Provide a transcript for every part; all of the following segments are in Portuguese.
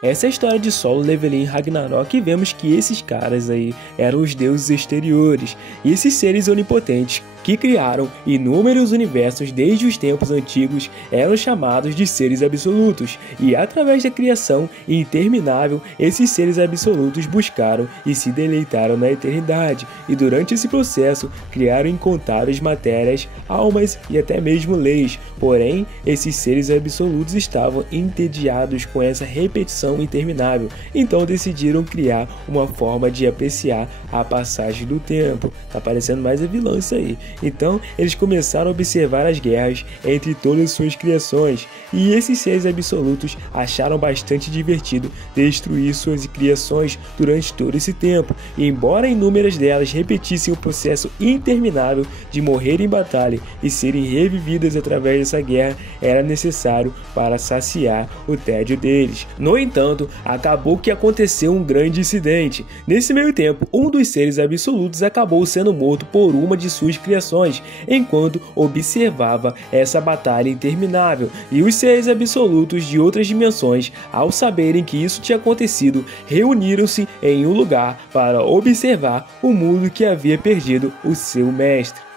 Essa é a história de Solo, Leveling e Ragnarok, e vemos que esses caras aí eram os deuses exteriores, e esses seres onipotentes que criaram inúmeros universos desde os tempos antigos eram chamados de seres absolutos, e através da criação interminável, esses seres absolutos buscaram e se deleitaram na eternidade, e durante esse processo criaram incontáveis matérias, almas e até mesmo leis. Porém, esses seres absolutos estavam entediados com essa repetição interminável, então decidiram criar uma forma de apreciar a passagem do tempo. Tá parecendo mais a vilã isso aí. Então, eles começaram a observar as guerras entre todas as suas criações, e esses seres absolutos acharam bastante divertido destruir suas criações durante todo esse tempo, e embora inúmeras delas repetissem o processo interminável de morrer em batalha e serem revividas através dessa guerra, era necessário para saciar o tédio deles. No entanto, acabou que aconteceu um grande incidente. Nesse meio tempo, um dos seres absolutos acabou sendo morto por uma de suas criações, enquanto observava essa batalha interminável, e os seres absolutos de outras dimensões, ao saberem que isso tinha acontecido, reuniram-se em um lugar para observar o mundo que havia perdido o seu mestre.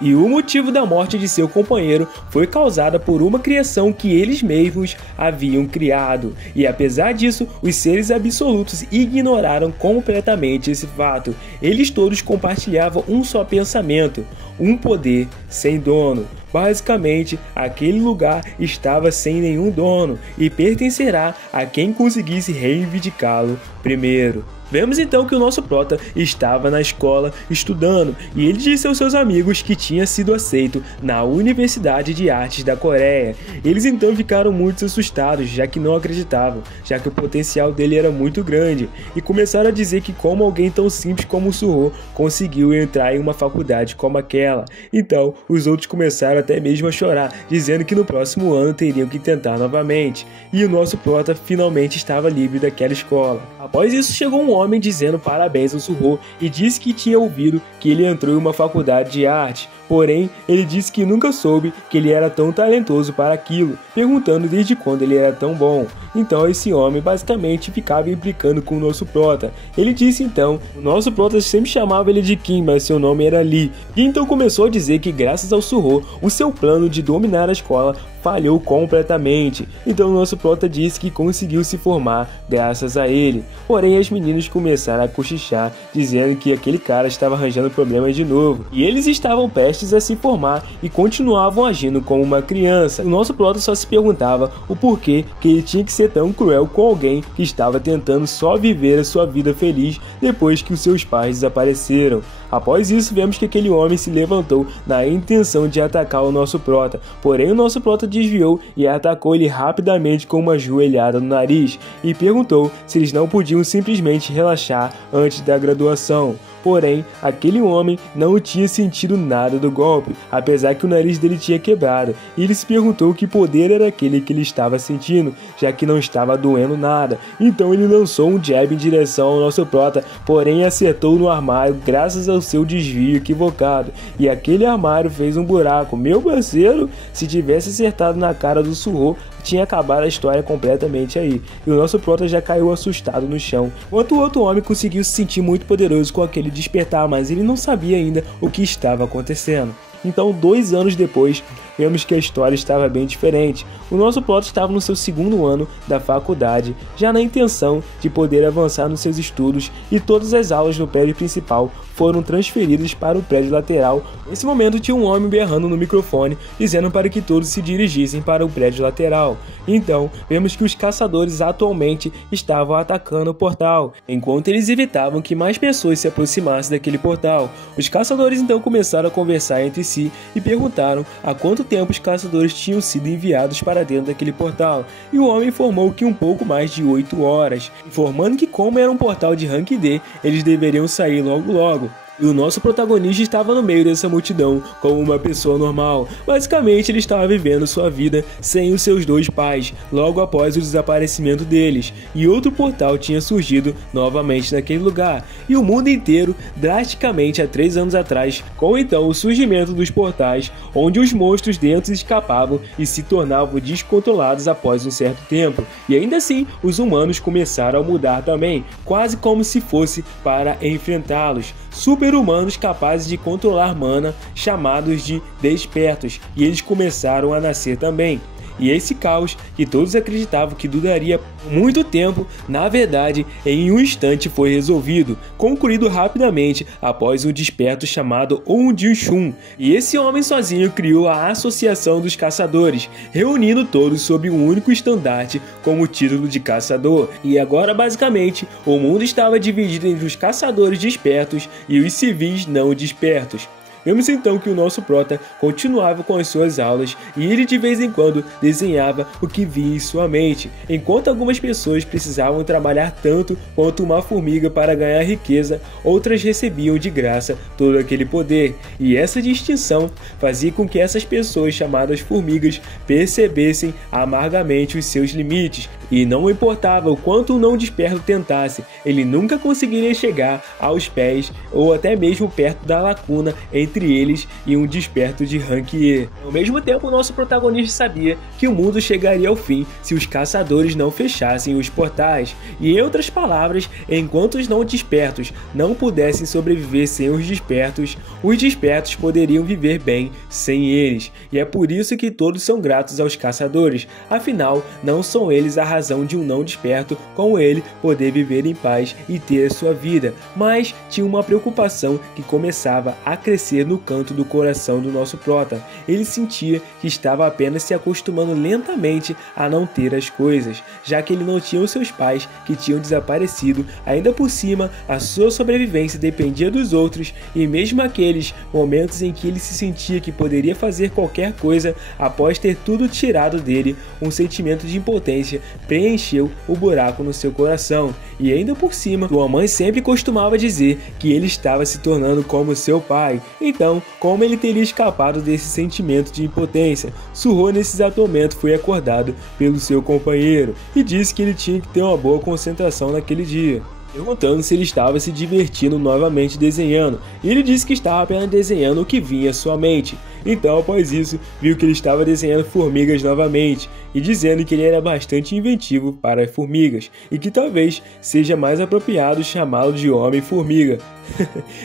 E o motivo da morte de seu companheiro foi causada por uma criação que eles mesmos haviam criado. E apesar disso, os seres absolutos ignoraram completamente esse fato. Eles todos compartilhavam um só pensamento: um poder sem dono. Basicamente, aquele lugar estava sem nenhum dono e pertencerá a quem conseguisse reivindicá-lo primeiro. Vemos então que o nosso prota estava na escola estudando, e ele disse aos seus amigos que tinha sido aceito na Universidade de Artes da Coreia. Eles então ficaram muito assustados, já que não acreditavam, já que o potencial dele era muito grande, e começaram a dizer que como alguém tão simples como o Suho conseguiu entrar em uma faculdade como aquela. Então, os outros começaram até mesmo a chorar, dizendo que no próximo ano teriam que tentar novamente, e o nosso prota finalmente estava livre daquela escola. Após isso, chegou um homem dizendo parabéns ao Suho e disse que tinha ouvido que ele entrou em uma faculdade de arte, porém ele disse que nunca soube que ele era tão talentoso para aquilo, perguntando desde quando ele era tão bom. Então esse homem basicamente ficava implicando com o nosso prota. Ele disse então, o nosso prota sempre chamava ele de Kim, mas seu nome era Lee, e então começou a dizer que graças ao Suho, o seu plano de dominar a escola falhou completamente. Então o nosso prota disse que conseguiu se formar graças a ele. Porém as meninas começaram a cochichar, dizendo que aquele cara estava arranjando problemas de novo, e eles estavam prestes a se formar e continuavam agindo como uma criança. O nosso prota só se perguntava o porquê que ele tinha que ser tão cruel com alguém que estava tentando só viver a sua vida feliz depois que os seus pais desapareceram. Após isso, vemos que aquele homem se levantou na intenção de atacar o nosso prota, porém o nosso prota desviou e atacou ele rapidamente com uma joelhada no nariz e perguntou se eles não podiam simplesmente relaxar antes da graduação. Porém, aquele homem não tinha sentido nada do golpe, apesar que o nariz dele tinha quebrado, e ele se perguntou que poder era aquele que ele estava sentindo, já que não estava doendo nada. Então ele lançou um jab em direção ao nosso prota, porém acertou no armário graças ao seu desvio equivocado, e aquele armário fez um buraco. Meu parceiro, se tivesse acertado na cara do Suho, tinha acabado a história completamente aí, e o nosso prota já caiu assustado no chão, enquanto o outro homem conseguiu se sentir muito poderoso com aquele despertar, mas ele não sabia ainda o que estava acontecendo. Então, 2 anos depois, vemos que a história estava bem diferente. O nosso prota estava no seu 2º ano da faculdade, já na intenção de poder avançar nos seus estudos, e todas as aulas no prédio principal foram transferidas para o prédio lateral. Nesse momento tinha um homem berrando no microfone, dizendo para que todos se dirigissem para o prédio lateral. Então, vemos que os caçadores atualmente estavam atacando o portal, enquanto eles evitavam que mais pessoas se aproximassem daquele portal. Os caçadores então começaram a conversar entre si e perguntaram há quanto tempo os caçadores tinham sido enviados para dentro daquele portal, e o homem informou que um pouco mais de 8 horas, informando que como era um portal de rank D, eles deveriam sair logo. E o nosso protagonista estava no meio dessa multidão como uma pessoa normal. Basicamente, ele estava vivendo sua vida sem os seus dois pais, logo após o desaparecimento deles. E outro portal tinha surgido novamente naquele lugar. E o mundo inteiro, drasticamente há 3 anos atrás, com então o surgimento dos portais, onde os monstros dentro escapavam e se tornavam descontrolados após um certo tempo. E ainda assim, os humanos começaram a mudar também, quase como se fosse para enfrentá-los. Super-humanos capazes de controlar mana, chamados de despertos, e eles começaram a nascer também. E esse caos, que todos acreditavam que duraria muito tempo, na verdade, em um instante foi resolvido, concluído rapidamente após um desperto chamado Ondichun. E esse homem sozinho criou a Associação dos Caçadores, reunindo todos sob um único estandarte como título de caçador. E agora, basicamente, o mundo estava dividido entre os caçadores despertos e os civis não despertos. Vemos então que o nosso prota continuava com as suas aulas e ele de vez em quando desenhava o que via em sua mente, enquanto algumas pessoas precisavam trabalhar tanto quanto uma formiga para ganhar riqueza, outras recebiam de graça todo aquele poder, e essa distinção fazia com que essas pessoas chamadas formigas percebessem amargamente os seus limites, e não importava o quanto o não desperto tentasse, ele nunca conseguiria chegar aos pés ou até mesmo perto da lacuna entre eles e um desperto de rank E. Ao mesmo tempo, o nosso protagonista sabia que o mundo chegaria ao fim se os caçadores não fechassem os portais, e em outras palavras, enquanto os não despertos não pudessem sobreviver sem os despertos poderiam viver bem sem eles, e é por isso que todos são gratos aos caçadores, afinal, não são eles a razão de um não desperto como ele poder viver em paz e ter a sua vida, mas tinha uma preocupação que começava a crescer no canto do coração do nosso prota. Ele sentia que estava apenas se acostumando lentamente a não ter as coisas, já que ele não tinha os seus pais que tinham desaparecido, ainda por cima a sua sobrevivência dependia dos outros, e mesmo aqueles momentos em que ele se sentia que poderia fazer qualquer coisa após ter tudo tirado dele, um sentimento de impotência preencheu o buraco no seu coração. E ainda por cima, sua mãe sempre costumava dizer que ele estava se tornando como seu pai. Então, como ele teria escapado desse sentimento de impotência? Surro nesse exato momento foi acordado pelo seu companheiro e disse que ele tinha que ter uma boa concentração naquele dia, perguntando se ele estava se divertindo novamente desenhando, e ele disse que estava apenas desenhando o que vinha à sua mente. Então, após isso, viu que ele estava desenhando formigas novamente, e dizendo que ele era bastante inventivo para formigas, e que talvez seja mais apropriado chamá-lo de Homem-Formiga,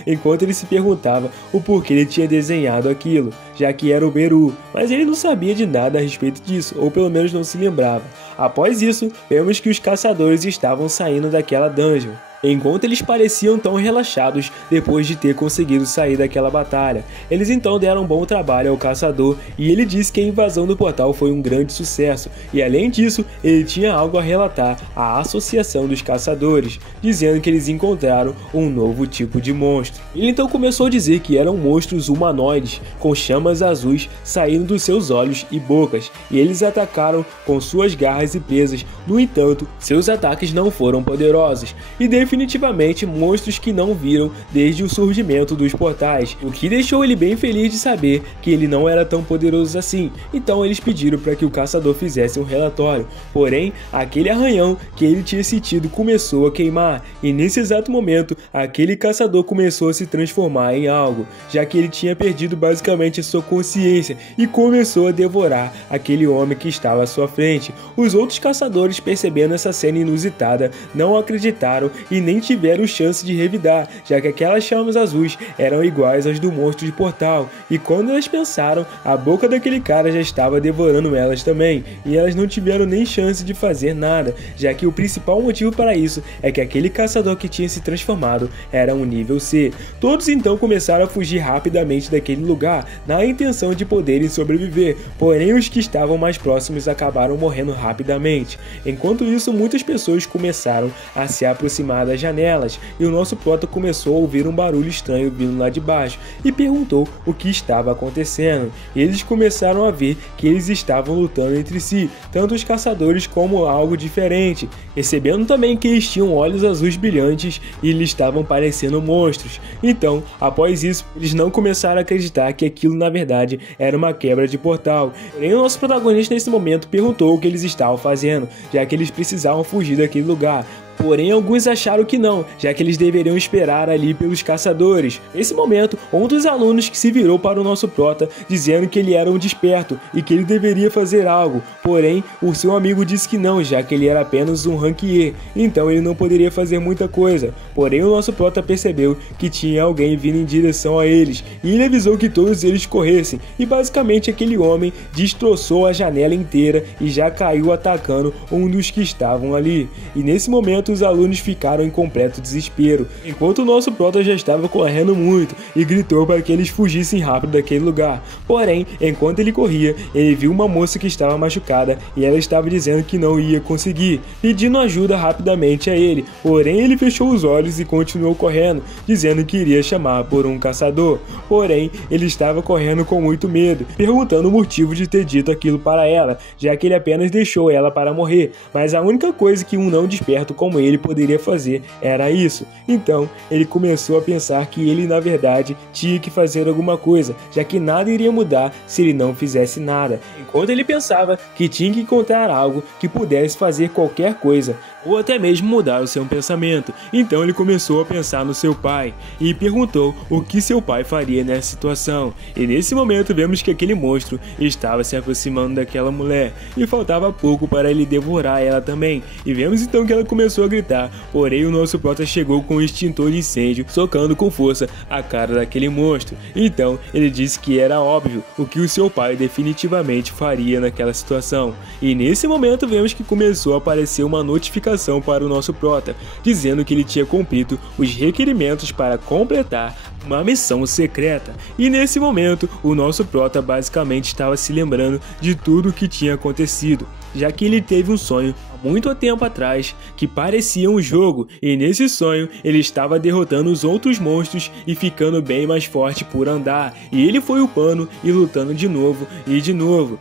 enquanto ele se perguntava o porquê ele tinha desenhado aquilo, já que era o Beru, mas ele não sabia de nada a respeito disso, ou pelo menos não se lembrava. Após isso, vemos que os caçadores estavam saindo daquela dungeon, enquanto eles pareciam tão relaxados depois de ter conseguido sair daquela batalha. Eles então deram um bom trabalho ao caçador e ele disse que a invasão do portal foi um grande sucesso, e além disso, ele tinha algo a relatar à Associação dos Caçadores, dizendo que eles encontraram um novo tipo de monstro. Ele então começou a dizer que eram monstros humanoides, com chamas azuis saindo dos seus olhos e bocas, e eles atacaram com suas garras e presas. No entanto, seus ataques não foram poderosos, e definitivamente monstros que não viram desde o surgimento dos portais, o que deixou ele bem feliz de saber que ele não era tão poderoso assim. Então eles pediram para que o caçador fizesse um relatório, porém aquele arranhão que ele tinha sentido começou a queimar, e nesse exato momento aquele caçador começou a se transformar em algo, já que ele tinha perdido basicamente a sua consciência e começou a devorar aquele homem que estava à sua frente. Os outros caçadores, percebendo essa cena inusitada, não acreditaram e nem tiveram chance de revidar, já que aquelas chamas azuis eram iguais às do monstro de portal, e quando elas pensaram, a boca daquele cara já estava devorando elas também, e elas não tiveram nem chance de fazer nada, já que o principal motivo para isso é que aquele caçador que tinha se transformado era um nível C. Todos então começaram a fugir rapidamente daquele lugar, na intenção de poderem sobreviver, porém os que estavam mais próximos acabaram morrendo rapidamente. Enquanto isso, muitas pessoas começaram a se aproximar das janelas, e o nosso prota começou a ouvir um barulho estranho vindo lá de baixo e perguntou o que estava acontecendo. Eles começaram a ver que eles estavam lutando entre si, tanto os caçadores como algo diferente, percebendo também que eles tinham olhos azuis brilhantes e eles estavam parecendo monstros. Então, após isso, eles não começaram a acreditar que aquilo na verdade era uma quebra de portal. Porém, o nosso protagonista nesse momento perguntou o que eles estavam fazendo, já que eles precisavam fugir daquele lugar. Porém, alguns acharam que não, já que eles deveriam esperar ali pelos caçadores. Nesse momento, um dos alunos que se virou para o nosso prota, dizendo que ele era um desperto e que ele deveria fazer algo. Porém, o seu amigo disse que não, já que ele era apenas um ranquier, então ele não poderia fazer muita coisa. Porém, o nosso prota percebeu que tinha alguém vindo em direção a eles, e ele avisou que todos eles corressem, e basicamente aquele homem destroçou a janela inteira e já caiu atacando um dos que estavam ali. E nesse momento, os alunos ficaram em completo desespero, enquanto o nosso prota já estava correndo muito e gritou para que eles fugissem rápido daquele lugar. Porém, enquanto ele corria, ele viu uma moça que estava machucada e ela estava dizendo que não ia conseguir, pedindo ajuda rapidamente a ele. Porém, ele fechou os olhos e continuou correndo, dizendo que iria chamar por um caçador. Porém, ele estava correndo com muito medo, perguntando o motivo de ter dito aquilo para ela, já que ele apenas deixou ela para morrer. Mas a única coisa que um não desperto como ele poderia fazer era isso. Então ele começou a pensar que ele na verdade tinha que fazer alguma coisa, já que nada iria mudar se ele não fizesse nada. Enquanto ele pensava que tinha que encontrar algo que pudesse fazer qualquer coisa, ou até mesmo mudar o seu pensamento. Então ele começou a pensar no seu pai e perguntou o que seu pai faria nessa situação. E nesse momento vemos que aquele monstro estava se aproximando daquela mulher e faltava pouco para ele devorar ela também. E vemos então que ela começou a gritar, porém o nosso prota chegou com um extintor de incêndio, socando com força a cara daquele monstro. Então ele disse que era óbvio o que o seu pai definitivamente faria naquela situação. E nesse momento vemos que começou a aparecer uma notificação para o nosso prota, dizendo que ele tinha cumprido os requerimentos para completar uma missão secreta. E nesse momento, o nosso prota basicamente estava se lembrando de tudo o que tinha acontecido, já que ele teve um sonho há muito tempo atrás que parecia um jogo, e nesse sonho ele estava derrotando os outros monstros e ficando bem mais forte por andar, e ele foi upando e lutando de novo,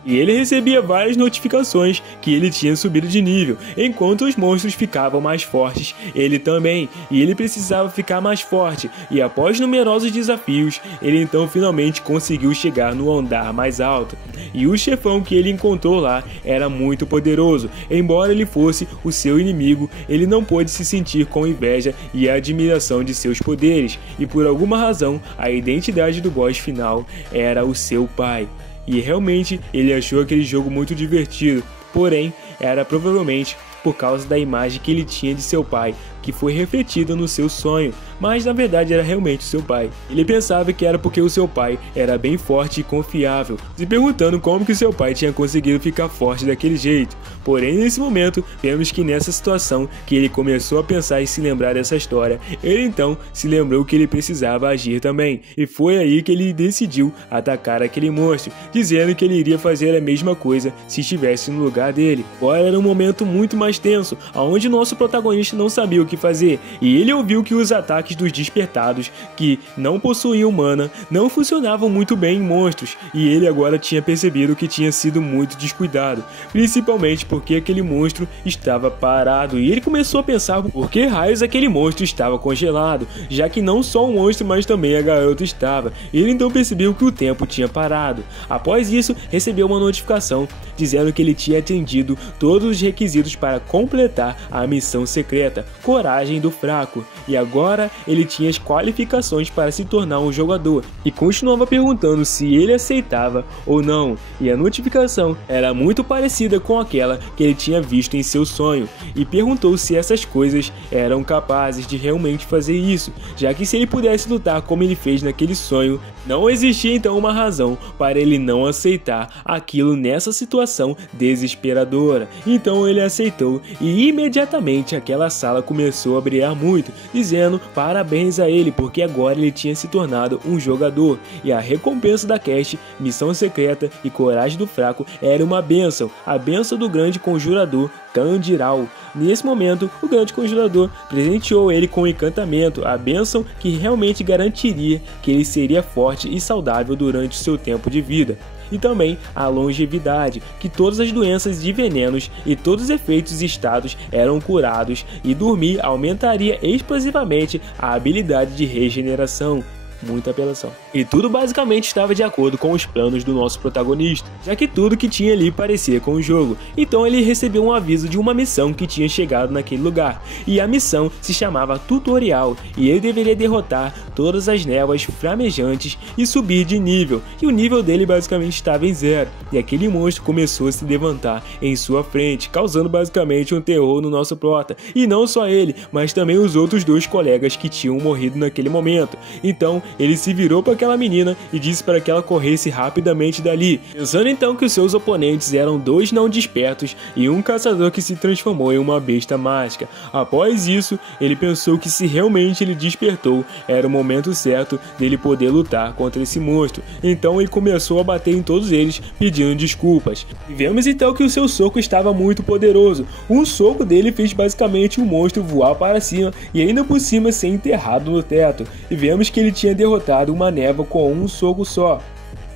e ele recebia várias notificações que ele tinha subido de nível, enquanto os monstros ficavam mais fortes, ele também, e ele precisava ficar mais forte, e após numerosos desafios, ele então finalmente conseguiu chegar no andar mais alto, e o chefão que ele encontrou lá era muito poderoso. Embora ele fosse o seu inimigo, ele não pôde se sentir com inveja e a admiração de seus poderes, e por alguma razão a identidade do boss final era o seu pai. E realmente ele achou aquele jogo muito divertido, porém era provavelmente por causa da imagem que ele tinha de seu pai, que foi refletida no seu sonho, mas na verdade era realmente o seu pai. Ele pensava que era porque o seu pai era bem forte e confiável, se perguntando como que seu pai tinha conseguido ficar forte daquele jeito. Porém, nesse momento, vemos que nessa situação que ele começou a pensar e se lembrar dessa história, ele então se lembrou que ele precisava agir também, e foi aí que ele decidiu atacar aquele monstro, dizendo que ele iria fazer a mesma coisa se estivesse no lugar dele. Agora era um momento muito mais tenso, onde nosso protagonista não sabia o que fazer, e ele ouviu que os ataques dos despertados, que não possuíam mana, não funcionavam muito bem em monstros, e ele agora tinha percebido que tinha sido muito descuidado, principalmente porque aquele monstro estava parado, e ele começou a pensar por que raios aquele monstro estava congelado, já que não só o monstro, mas também a garota estava. Ele então percebeu que o tempo tinha parado. Após isso, recebeu uma notificação dizendo que ele tinha atendido todos os requisitos para completar a missão secreta Coragem do Fraco, e agora ele tinha as qualificações para se tornar um jogador, e continuava perguntando se ele aceitava ou não, e a notificação era muito parecida com aquela que ele tinha visto em seu sonho, e perguntou se essas coisas eram capazes de realmente fazer isso, já que se ele pudesse lutar como ele fez naquele sonho, não existia então uma razão para ele não aceitar aquilo nessa situação desesperadora. Então ele aceitou, e imediatamente aquela sala começou a brilhar muito, dizendo parabéns a ele porque agora ele tinha se tornado um jogador, e a recompensa da quest Missão Secreta e Coragem do Fraco era uma bênção, a bênção do grande conjurador Candiral. Nesse momento, o grande congelador presenteou ele com o encantamento, a bênção que realmente garantiria que ele seria forte e saudável durante o seu tempo de vida. E também a longevidade, que todas as doenças de venenos e todos os efeitos e estados eram curados, e dormir aumentaria explosivamente a habilidade de regeneração. Muita apelação. E tudo basicamente estava de acordo com os planos do nosso protagonista, já que tudo que tinha ali parecia com o jogo. Então ele recebeu um aviso de uma missão que tinha chegado naquele lugar, e a missão se chamava Tutorial, e ele deveria derrotar todas as névoas flamejantes e subir de nível, e o nível dele basicamente estava em 0, e aquele monstro começou a se levantar em sua frente, causando basicamente um terror no nosso prota, e não só ele, mas também os outros 2 colegas que tinham morrido naquele momento. Então ele se virou para aquela menina e disse para que ela corresse rapidamente dali, pensando então que os seus oponentes eram 2 não despertos e um caçador que se transformou em uma besta mágica. Após isso, ele pensou que se realmente ele despertou, era o momento certo dele poder lutar contra esse monstro. Então ele começou a bater em todos eles, pedindo desculpas. E vemos então que o seu soco estava muito poderoso. Um soco dele fez basicamente o monstro voar para cima e ainda por cima ser enterrado no teto. E vemos que ele tinha derrotado uma névoa com um soco só.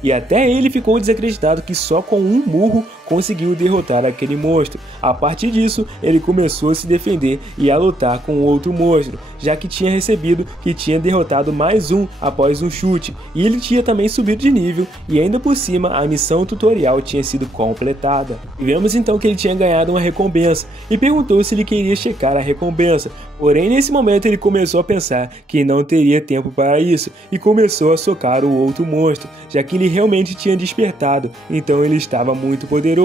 E até ele ficou desacreditado que só com um murro conseguiu derrotar aquele monstro. A partir disso, ele começou a se defender e a lutar com outro monstro, já que tinha recebido que tinha derrotado mais um após um chute, e ele tinha também subido de nível, e ainda por cima a missão tutorial tinha sido completada. E vemos então que ele tinha ganhado uma recompensa, e perguntou se ele queria checar a recompensa, porém nesse momento ele começou a pensar que não teria tempo para isso, e começou a socar o outro monstro, já que ele realmente tinha despertado, então ele estava muito poderoso.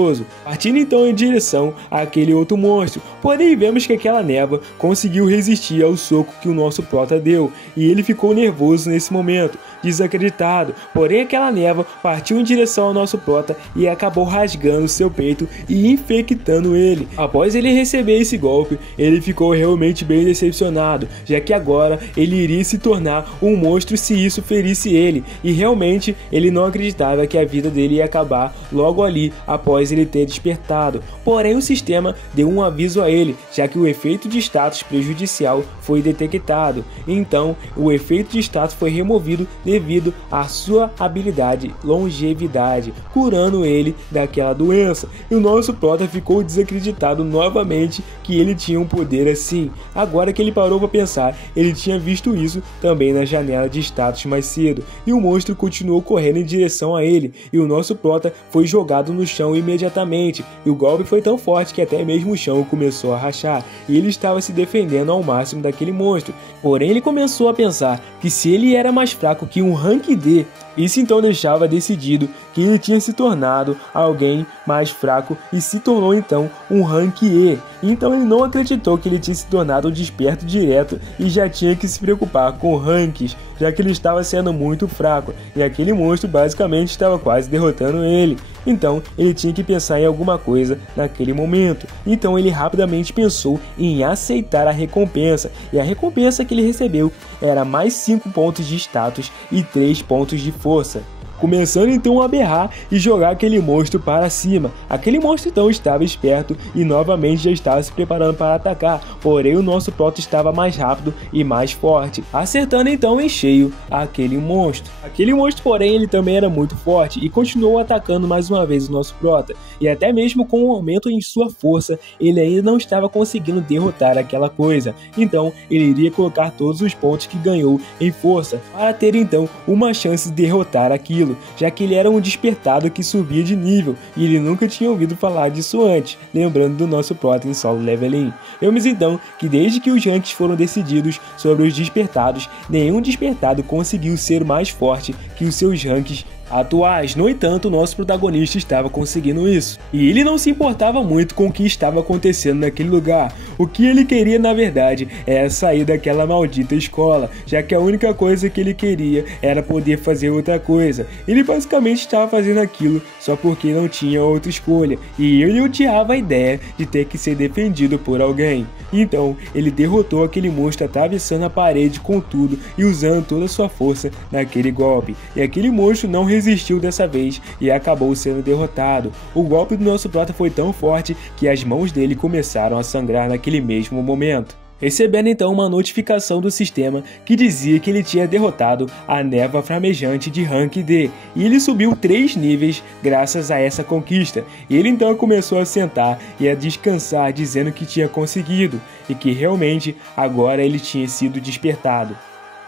Partindo então em direção àquele outro monstro, porém vemos que aquela névoa conseguiu resistir ao soco que o nosso prota deu, e ele ficou nervoso nesse momento, desacreditado, porém aquela névoa partiu em direção ao nosso prota e acabou rasgando seu peito e infectando ele. Após ele receber esse golpe, ele ficou realmente bem decepcionado, já que agora ele iria se tornar um monstro se isso ferisse ele, e realmente ele não acreditava que a vida dele ia acabar logo ali após ele ter despertado. Porém o sistema deu um aviso a ele, já que o efeito de status prejudicial foi detectado. Então o efeito de status foi removido devido à sua habilidade longevidade, curando ele daquela doença. E o nosso prota ficou desacreditado novamente que ele tinha um poder assim. Agora que ele parou para pensar, ele tinha visto isso também na janela de status mais cedo, e o monstro continuou correndo em direção a ele, e o nosso prota foi jogado no chão imediatamente, e o golpe foi tão forte que até mesmo o chão começou a rachar, e ele estava se defendendo ao máximo daquele monstro. Porém ele começou a pensar que se ele era mais fraco que um rank D, isso então deixava decidido que ele tinha se tornado alguém mais fraco e se tornou então um rank E. Então ele não acreditou que ele tinha se tornado um desperto direto e já tinha que se preocupar com ranks, já que ele estava sendo muito fraco e aquele monstro basicamente estava quase derrotando ele. Então ele tinha que pensar em alguma coisa naquele momento. Então ele rapidamente pensou em aceitar a recompensa, e a recompensa que ele recebeu era mais 5 pontos de status e 3 pontos de força. Começando então a berrar e jogar aquele monstro para cima. Aquele monstro então estava esperto e novamente já estava se preparando para atacar, porém o nosso prota estava mais rápido e mais forte, acertando então em cheio aquele monstro. Aquele monstro porém ele também era muito forte e continuou atacando mais uma vez o nosso prota, e até mesmo com um aumento em sua força, ele ainda não estava conseguindo derrotar aquela coisa. Então ele iria colocar todos os pontos que ganhou em força para ter então uma chance de derrotar aquilo, já que ele era um despertado que subia de nível e ele nunca tinha ouvido falar disso antes, lembrando do nosso prota em solo leveling. Vemos então que desde que os ranks foram decididos sobre os despertados, nenhum despertado conseguiu ser mais forte que os seus ranks atuais. No entanto, o nosso protagonista estava conseguindo isso, e ele não se importava muito com o que estava acontecendo naquele lugar. O que ele queria na verdade era sair daquela maldita escola, já que a única coisa que ele queria era poder fazer outra coisa. Ele basicamente estava fazendo aquilo só porque não tinha outra escolha, e ele odiava a ideia de ter que ser defendido por alguém. Então ele derrotou aquele monstro atravessando a parede com tudo e usando toda a sua força naquele golpe, e aquele monstro não resistiu resistiu dessa vez e acabou sendo derrotado. O golpe do nosso prota foi tão forte que as mãos dele começaram a sangrar naquele mesmo momento. Recebendo então uma notificação do sistema que dizia que ele tinha derrotado a Névoa Flamejante de Rank D, e ele subiu 3 níveis graças a essa conquista. Ele então começou a sentar e a descansar, dizendo que tinha conseguido e que realmente agora ele tinha sido despertado.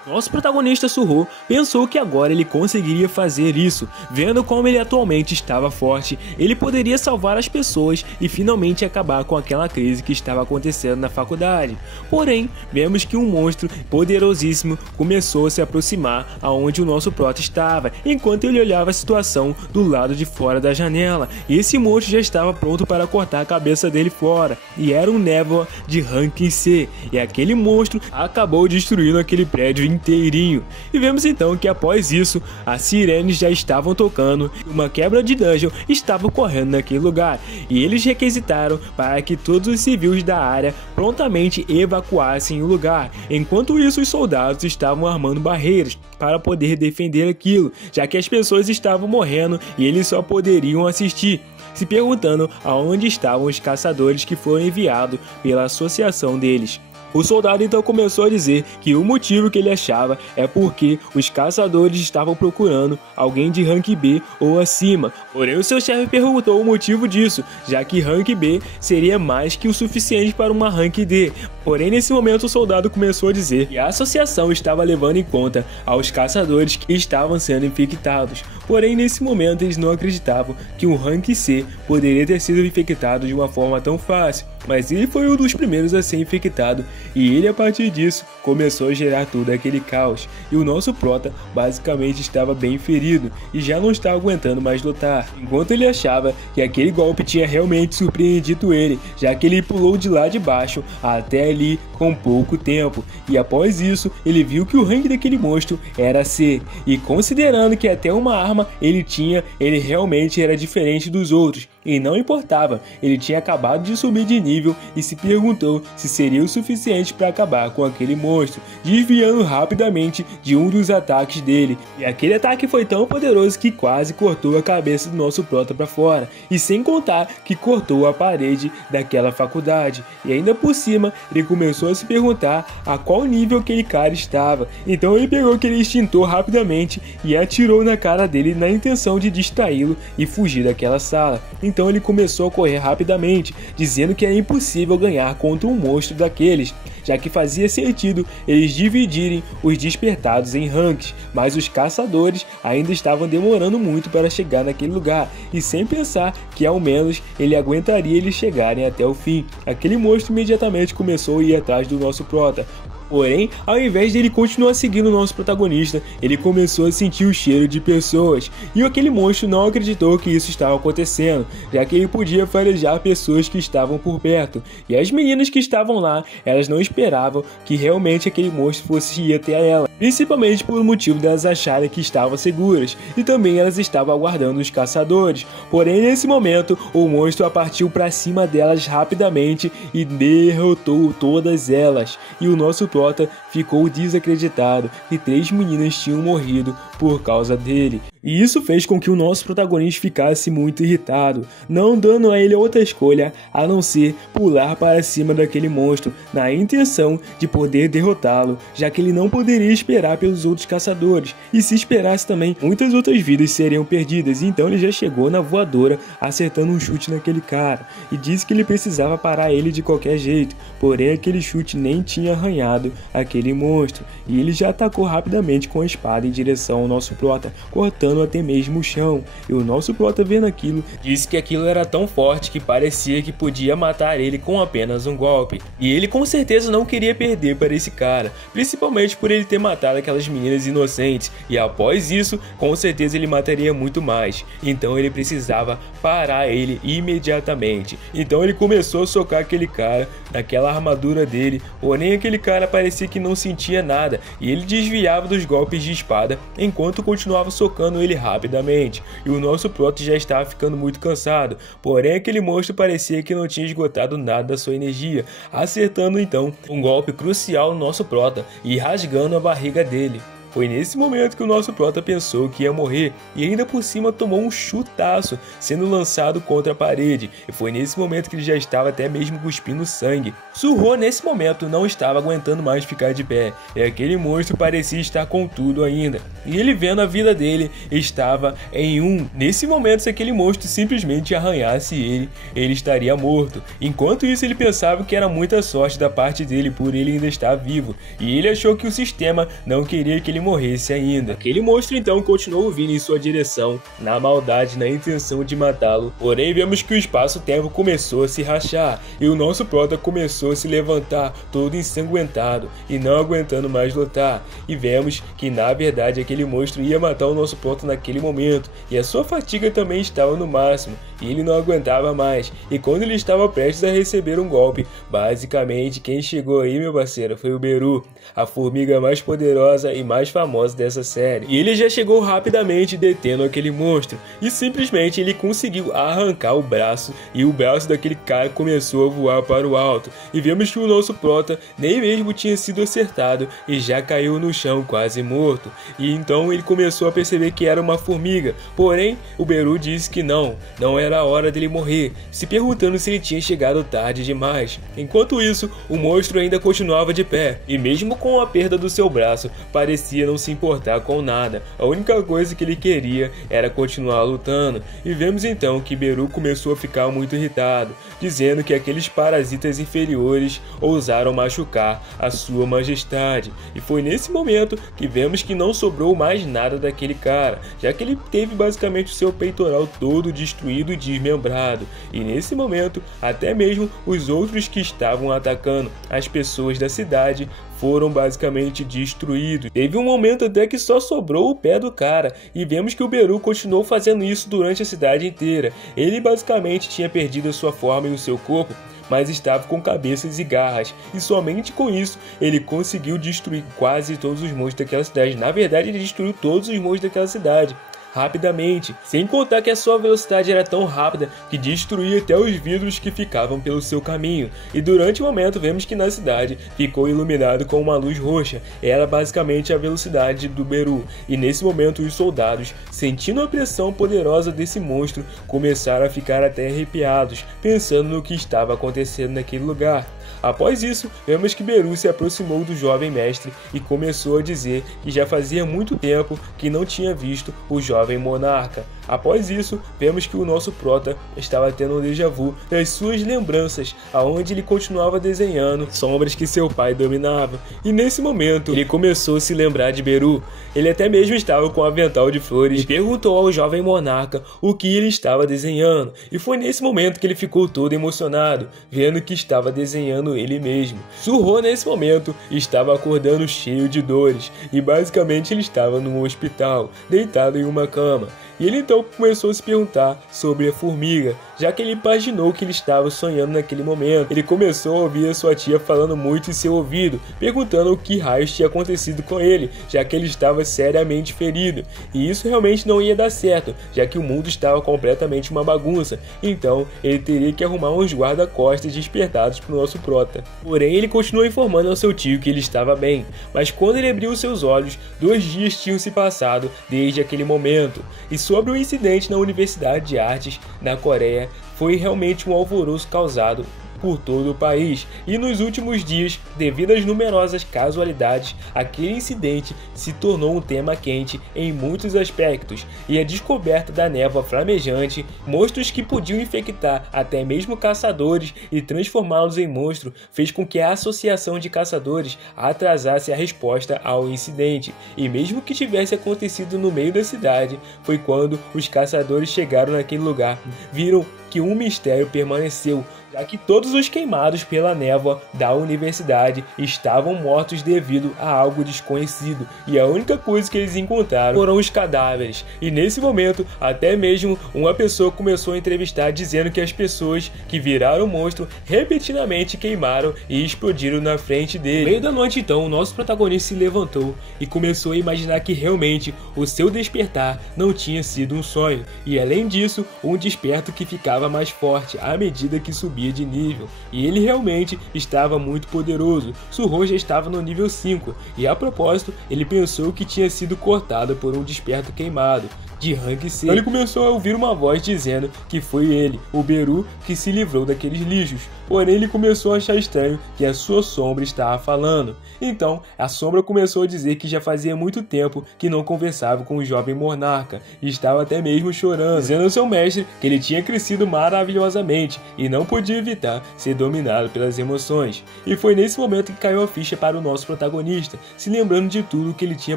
Nosso protagonista Suho pensou que agora ele conseguiria fazer isso. Vendo como ele atualmente estava forte, ele poderia salvar as pessoas e finalmente acabar com aquela crise que estava acontecendo na faculdade. Porém, vemos que um monstro poderosíssimo começou a se aproximar aonde o nosso prota estava, enquanto ele olhava a situação do lado de fora da janela. E esse monstro já estava pronto para cortar a cabeça dele fora, e era um Névoa de Ranking C, e aquele monstro acabou destruindo aquele prédio inteirinho. E vemos então que após isso, as sirenes já estavam tocando e uma quebra de dungeon estava ocorrendo naquele lugar, e eles requisitaram para que todos os civis da área prontamente evacuassem o lugar. Enquanto isso, os soldados estavam armando barreiras para poder defender aquilo, já que as pessoas estavam morrendo e eles só poderiam assistir, se perguntando aonde estavam os caçadores que foram enviados pela associação deles. O soldado então começou a dizer que o motivo que ele achava é porque os caçadores estavam procurando alguém de rank B ou acima. Porém, o seu chefe perguntou o motivo disso, já que rank B seria mais que o suficiente para uma rank D. Porém, nesse momento o soldado começou a dizer que a associação estava levando em conta aos caçadores que estavam sendo infectados. Porém, nesse momento eles não acreditavam que um rank C poderia ter sido infectado de uma forma tão fácil. Mas ele foi um dos primeiros a ser infectado, e ele a partir disso começou a gerar todo aquele caos, e o nosso prota basicamente estava bem ferido e já não estava aguentando mais lutar, enquanto ele achava que aquele golpe tinha realmente surpreendido ele, já que ele pulou de lá de baixo até ali com pouco tempo, e após isso ele viu que o rank daquele monstro era C, e considerando que até uma arma ele tinha, ele realmente era diferente dos outros. E não importava, ele tinha acabado de subir de nível e se perguntou se seria o suficiente para acabar com aquele monstro, desviando rapidamente de um dos ataques dele. E aquele ataque foi tão poderoso que quase cortou a cabeça do nosso prota para fora, e sem contar que cortou a parede daquela faculdade. E ainda por cima, ele começou a se perguntar a qual nível aquele cara estava. Então ele pegou aquele extintor rapidamente e atirou na cara dele na intenção de distraí-lo e fugir daquela sala. Então ele começou a correr rapidamente, dizendo que era impossível ganhar contra um monstro daqueles, já que fazia sentido eles dividirem os despertados em ranks, mas os caçadores ainda estavam demorando muito para chegar naquele lugar, e sem pensar que ao menos ele aguentaria eles chegarem até o fim. Aquele monstro imediatamente começou a ir atrás do nosso prota. Porém, ao invés de ele continuar seguindo o nosso protagonista, ele começou a sentir o cheiro de pessoas, e aquele monstro não acreditou que isso estava acontecendo, já que ele podia farejar pessoas que estavam por perto, e as meninas que estavam lá, elas não esperavam que realmente aquele monstro fosse ir até ela, principalmente por motivo delas acharem que estavam seguras, e também elas estavam aguardando os caçadores. Porém, nesse momento, o monstro partiu para cima delas rapidamente e derrotou todas elas, e o nosso prota ficou desacreditado que 3 meninas tinham morrido por causa dele. E isso fez com que o nosso protagonista ficasse muito irritado, não dando a ele outra escolha a não ser pular para cima daquele monstro, na intenção de poder derrotá-lo, já que ele não poderia esperar pelos outros caçadores, e se esperasse também, muitas outras vidas seriam perdidas. Então ele já chegou na voadora, acertando um chute naquele cara, e disse que ele precisava parar ele de qualquer jeito, porém aquele chute nem tinha arranhado aquele monstro, e ele já atacou rapidamente com a espada em direção ao nosso prota, cortando até mesmo o chão. E o nosso prota, vendo aquilo, disse que aquilo era tão forte que parecia que podia matar ele com apenas um golpe, e ele com certeza não queria perder para esse cara, principalmente por ele ter matado aquelas meninas inocentes, e após isso com certeza ele mataria muito mais, então ele precisava parar ele imediatamente. Então ele começou a socar aquele cara naquela armadura dele, porém aquele cara parecia que não sentia nada, e ele desviava dos golpes de espada enquanto continuava socando ele rapidamente, e o nosso prota já estava ficando muito cansado, porém aquele monstro parecia que não tinha esgotado nada da sua energia, acertando então um golpe crucial no nosso prota e rasgando a barriga dele. Foi nesse momento que o nosso prota pensou que ia morrer e ainda por cima tomou um chutaço, sendo lançado contra a parede, e foi nesse momento que ele já estava até mesmo cuspindo sangue. Surro nesse momento não estava aguentando mais ficar de pé, e aquele monstro parecia estar com tudo ainda, e ele vendo a vida dele estava em um. Nesse momento, se aquele monstro simplesmente arranhasse ele estaria morto. Enquanto isso, ele pensava que era muita sorte da parte dele por ele ainda estar vivo, e ele achou que o sistema não queria que ele morresse ainda. Aquele monstro então continuou vindo em sua direção, na maldade, na intenção de matá-lo. Porém, vemos que o espaço-tempo começou a se rachar, e o nosso prota começou a se levantar, todo ensanguentado, e não aguentando mais lutar. E vemos que na verdade aquele monstro ia matar o nosso prota naquele momento, e a sua fatiga também estava no máximo, e ele não aguentava mais. E quando ele estava prestes a receber um golpe, basicamente quem chegou aí, meu parceiro, foi o Beru, a formiga mais poderosa e mais famosa dessa série. E ele já chegou rapidamente detendo aquele monstro, e simplesmente ele conseguiu arrancar o braço, e o braço daquele cara começou a voar para o alto. E vemos que o nosso prota nem mesmo tinha sido acertado e já caiu no chão quase morto. E então ele começou a perceber que era uma formiga, porém o Beru disse que não era a hora dele morrer, se perguntando se ele tinha chegado tarde demais. Enquanto isso, o monstro ainda continuava de pé, e mesmo com a perda do seu braço, parecia não se importar com nada. A única coisa que ele queria era continuar lutando. E vemos então que Beru começou a ficar muito irritado, dizendo que aqueles parasitas inferiores ousaram machucar a sua majestade. E foi nesse momento que vemos que não sobrou mais nada daquele cara, já que ele teve basicamente o seu peitoral todo destruído e desmembrado. E nesse momento, até mesmo os outros que estavam atacando as pessoas da cidade foram basicamente destruídos. Teve um momento até que só sobrou o pé do cara, e vemos que o Beru continuou fazendo isso durante a cidade inteira. Ele basicamente tinha perdido a sua forma e o seu corpo, mas estava com cabeças e garras, e somente com isso ele conseguiu destruir quase todos os monstros daquela cidade. Na verdade, ele destruiu todos os monstros daquela cidade rapidamente, sem contar que a sua velocidade era tão rápida que destruía até os vidros que ficavam pelo seu caminho. E durante o momento vemos que na cidade ficou iluminado com uma luz roxa, era basicamente a velocidade do Beru. E nesse momento os soldados, sentindo a pressão poderosa desse monstro, começaram a ficar até arrepiados, pensando no que estava acontecendo naquele lugar. Após isso, vemos que Beru se aproximou do jovem mestre e começou a dizer que já fazia muito tempo que não tinha visto o jovem monarca. Após isso, vemos que o nosso prota estava tendo um déjà vu das suas lembranças, aonde ele continuava desenhando sombras que seu pai dominava. E nesse momento, ele começou a se lembrar de Beru. Ele até mesmo estava com um avental de flores e perguntou ao jovem monarca o que ele estava desenhando. E foi nesse momento que ele ficou todo emocionado, vendo que estava desenhando ele mesmo. Surro nesse momento estava acordando cheio de dores, e basicamente ele estava num hospital, deitado em uma cama. E ele então começou a se perguntar sobre a formiga, já que ele imaginou que ele estava sonhando naquele momento. Ele começou a ouvir a sua tia falando muito em seu ouvido, perguntando o que raios tinha acontecido com ele, já que ele estava seriamente ferido. E isso realmente não ia dar certo, já que o mundo estava completamente uma bagunça. Então ele teria que arrumar uns guarda-costas despertados para o nosso prota. Porém, ele continuou informando ao seu tio que ele estava bem, mas quando ele abriu seus olhos, 2 dias tinham se passado desde aquele momento. E sobre o incidente na Universidade de Artes na Coreia, foi realmente um alvoroço causado por todo o país, e nos últimos dias, devido às numerosas casualidades, aquele incidente se tornou um tema quente em muitos aspectos, e a descoberta da névoa flamejante, monstros que podiam infectar até mesmo caçadores e transformá-los em monstro, fez com que a associação de caçadores atrasasse a resposta ao incidente. E mesmo que tivesse acontecido no meio da cidade, foi quando os caçadores chegaram naquele lugar, viram que um mistério permaneceu, já que todos os queimados pela névoa da universidade estavam mortos devido a algo desconhecido, e a única coisa que eles encontraram foram os cadáveres. E nesse momento, até mesmo uma pessoa começou a entrevistar dizendo que as pessoas que viraram monstro repetidamente queimaram e explodiram na frente dele. No meio da noite então, o nosso protagonista se levantou e começou a imaginar que realmente o seu despertar não tinha sido um sonho, e além disso, um desperto que ficava ficava mais forte à medida que subia de nível, e ele realmente estava muito poderoso. Su-Ho já estava no nível 5, e a propósito, ele pensou que tinha sido cortado por um desperto queimado de rank C. Ele começou a ouvir uma voz dizendo que foi ele, o Beru, que se livrou daqueles lixos. Porém, ele começou a achar estranho que a sua sombra estava falando. Então, a sombra começou a dizer que já fazia muito tempo que não conversava com o jovem monarca, e estava até mesmo chorando, dizendo ao seu mestre que ele tinha crescido maravilhosamente e não podia evitar ser dominado pelas emoções. E foi nesse momento que caiu a ficha para o nosso protagonista, se lembrando de tudo que ele tinha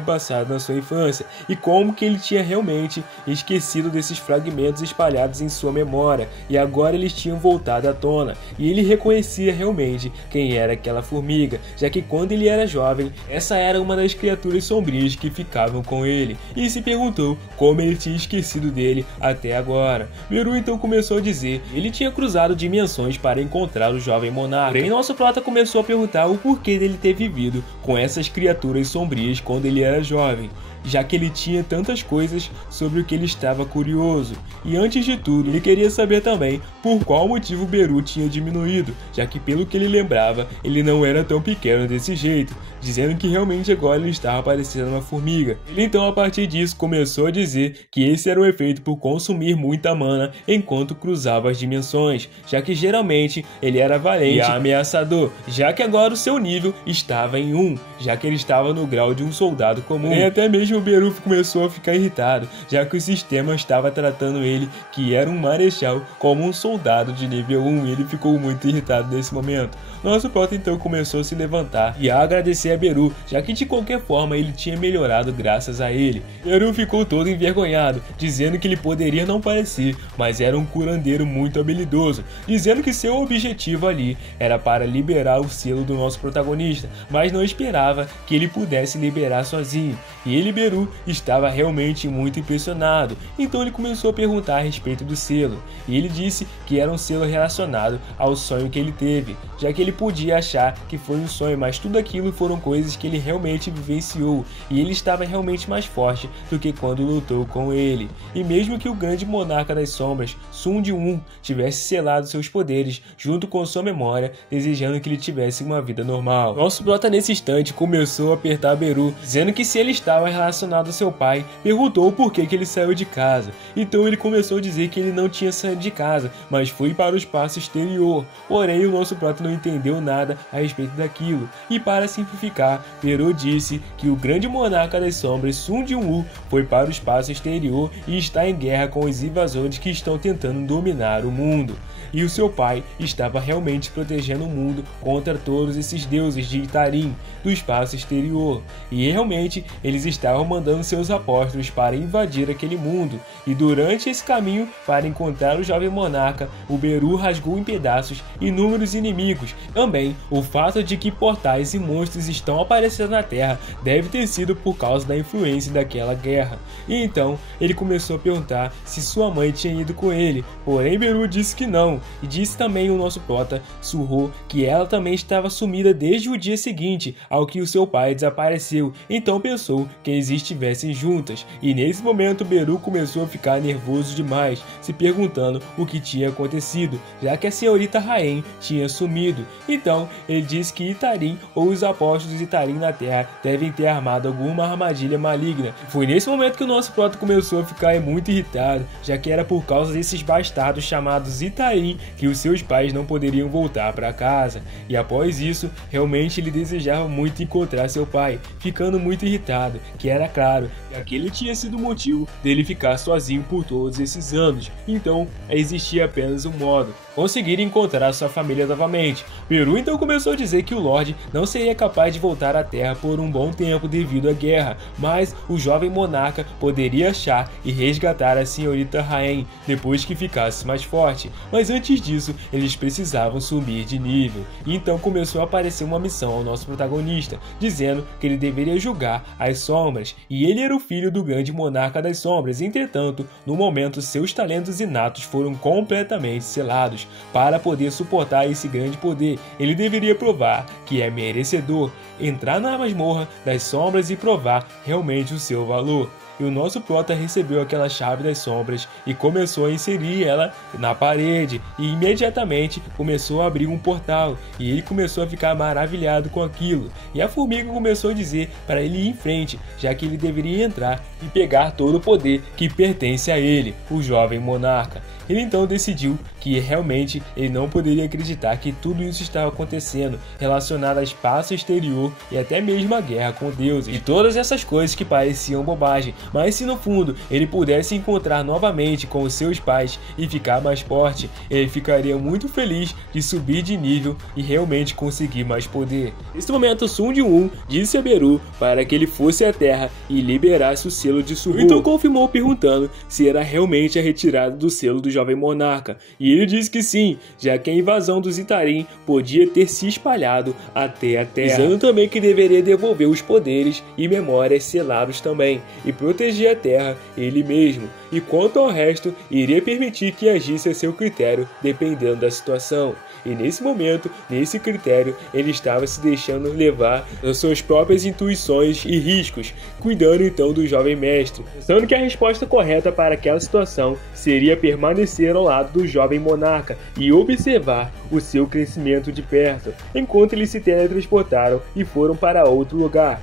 passado na sua infância, e como que ele tinha realmente esquecido desses fragmentos espalhados em sua memória, e agora eles tinham voltado à tona, e ele reconhecia realmente quem era aquela formiga, já que quando ele era jovem, essa era uma das criaturas sombrias que ficavam com ele, e se perguntou como ele tinha esquecido dele até agora. Beru então começou a dizer que ele tinha cruzado dimensões para encontrar o jovem monarca. Porém, nosso prota começou a perguntar o porquê dele ter vivido com essas criaturas sombrias quando ele era jovem, já que ele tinha tantas coisas sobre o que ele estava curioso. E antes de tudo, ele queria saber também por qual motivo Beru tinha diminuído, já que pelo que ele lembrava, ele não era tão pequeno desse jeito, dizendo que realmente agora ele estava parecendo uma formiga. Ele então, a partir disso, começou a dizer que esse era um efeito por consumir muita mana enquanto cruzava as dimensões, já que geralmente ele era valente e ameaçador, já que agora o seu nível estava em 1, já que ele estava no grau de um soldado comum. E até mesmo o Beru começou a ficar irritado, já que o sistema estava tratando ele, que era um marechal, como um soldado de nível 1, e ele ficou muito irritado nesse momento. Nosso prota então começou a se levantar e a agradecer a Beru, já que de qualquer forma ele tinha melhorado graças a ele. Beru ficou todo envergonhado, dizendo que ele poderia não parecer, mas era um curandeiro muito habilidoso, dizendo que seu objetivo ali era para liberar o selo do nosso protagonista, mas não esperava que ele pudesse liberar sozinho. E ele, Beru, estava realmente muito impressionado, então ele começou a perguntar a respeito do selo, e ele disse que era um selo relacionado ao sonho que ele teve, já que ele podia achar que foi um sonho, mas tudo aquilo foram coisas que ele realmente vivenciou, e ele estava realmente mais forte do que quando lutou com ele. E mesmo que o grande monarca das sombras, Sun Ji-won, tivesse selado seus poderes junto com sua memória, desejando que ele tivesse uma vida normal. Nosso prota nesse instante começou a apertar Beru, dizendo que se ele estava relacionado ao seu pai, perguntou por que ele saiu de casa. Então ele começou a dizer que ele não tinha saído de casa, mas foi para o espaço exterior. Porém, o nosso prota não entendeu nada a respeito daquilo. E para simplificar, Beru disse que o grande monarca das sombras, Sun Ji-won, foi para o espaço exterior e está em guerra com os invasores que estão tentando dominar o mundo. E o seu pai estava realmente protegendo o mundo contra todos esses deuses de Itarim, do espaço exterior. E realmente eles estavam mandando seus apóstolos para invadir aquele mundo. E durante esse caminho para encontrar o jovem monarca, o Beru rasgou em pedaços inúmeros inimigos. Também o fato de que portais e monstros estão aparecendo na Terra deve ter sido por causa da influência daquela guerra. E então ele começou a perguntar se sua mãe tinha ido com ele, porém Beru disse que não. E disse também o nosso prota, Su-Ho, que ela também estava sumida desde o dia seguinte ao que o seu pai desapareceu, então pensou que eles estivessem juntas. E nesse momento Beru começou a ficar nervoso demais, se perguntando o que tinha acontecido, já que a senhorita Raen tinha sumido. Então ele disse que Itarim ou os apóstolos de Itarim na Terra devem ter armado alguma armadilha maligna. Foi nesse momento que o nosso prota começou a ficar muito irritado, já que era por causa desses bastardos chamados Itarim que os seus pais não poderiam voltar para casa. E após isso, realmente ele desejava muito encontrar seu pai, ficando muito irritado, que era claro que aquele tinha sido o motivo dele ficar sozinho por todos esses anos. Então, existia apenas um modo: conseguir encontrar sua família novamente. Beru então começou a dizer que o Lorde não seria capaz de voltar à Terra por um bom tempo devido à guerra, mas o jovem monarca poderia achar e resgatar a senhorita Raen depois que ficasse mais forte. Mas antes disso, eles precisavam subir de nível. E então começou a aparecer uma missão ao nosso protagonista, dizendo que ele deveria julgar as sombras, e ele era o filho do grande monarca das sombras. Entretanto, no momento, seus talentos inatos foram completamente selados. Para poder suportar esse grande poder, ele deveria provar que é merecedor, entrar na masmorra das sombras e provar realmente o seu valor. e o nosso prota recebeu aquela chave das sombras e começou a inserir ela na parede e imediatamente começou a abrir um portal e ele começou a ficar maravilhado com aquilo. E a formiga começou a dizer para ele ir em frente, já que ele deveria entrar e pegar todo o poder que pertence a ele, o jovem monarca. Ele então decidiu que realmente ele não poderia acreditar que tudo isso estava acontecendo relacionado ao espaço exterior e até mesmo a guerra com deuses e todas essas coisas que pareciam bobagem, mas se no fundo ele pudesse encontrar novamente com os seus pais e ficar mais forte, ele ficaria muito feliz de subir de nível e realmente conseguir mais poder. Nesse momento, Sun Jin-woo disse a Beru para que ele fosse à Terra e liberasse o selo de Suho. Então confirmou perguntando se era realmente a retirada do selo do jovem monarca, e ele disse que sim, já que a invasão dos Itarim podia ter se espalhado até a Terra, dizendo também que deveria devolver os poderes e memórias selados também, e proteger a Terra ele mesmo, e quanto ao resto, iria permitir que agisse a seu critério, dependendo da situação. E nesse momento, nesse critério, ele estava se deixando levar das suas próprias intuições e riscos, cuidando então do jovem mestre, pensando que a resposta correta para aquela situação seria permanecer ao lado do jovem monarca e observar o seu crescimento de perto, enquanto eles se teletransportaram e foram para outro lugar.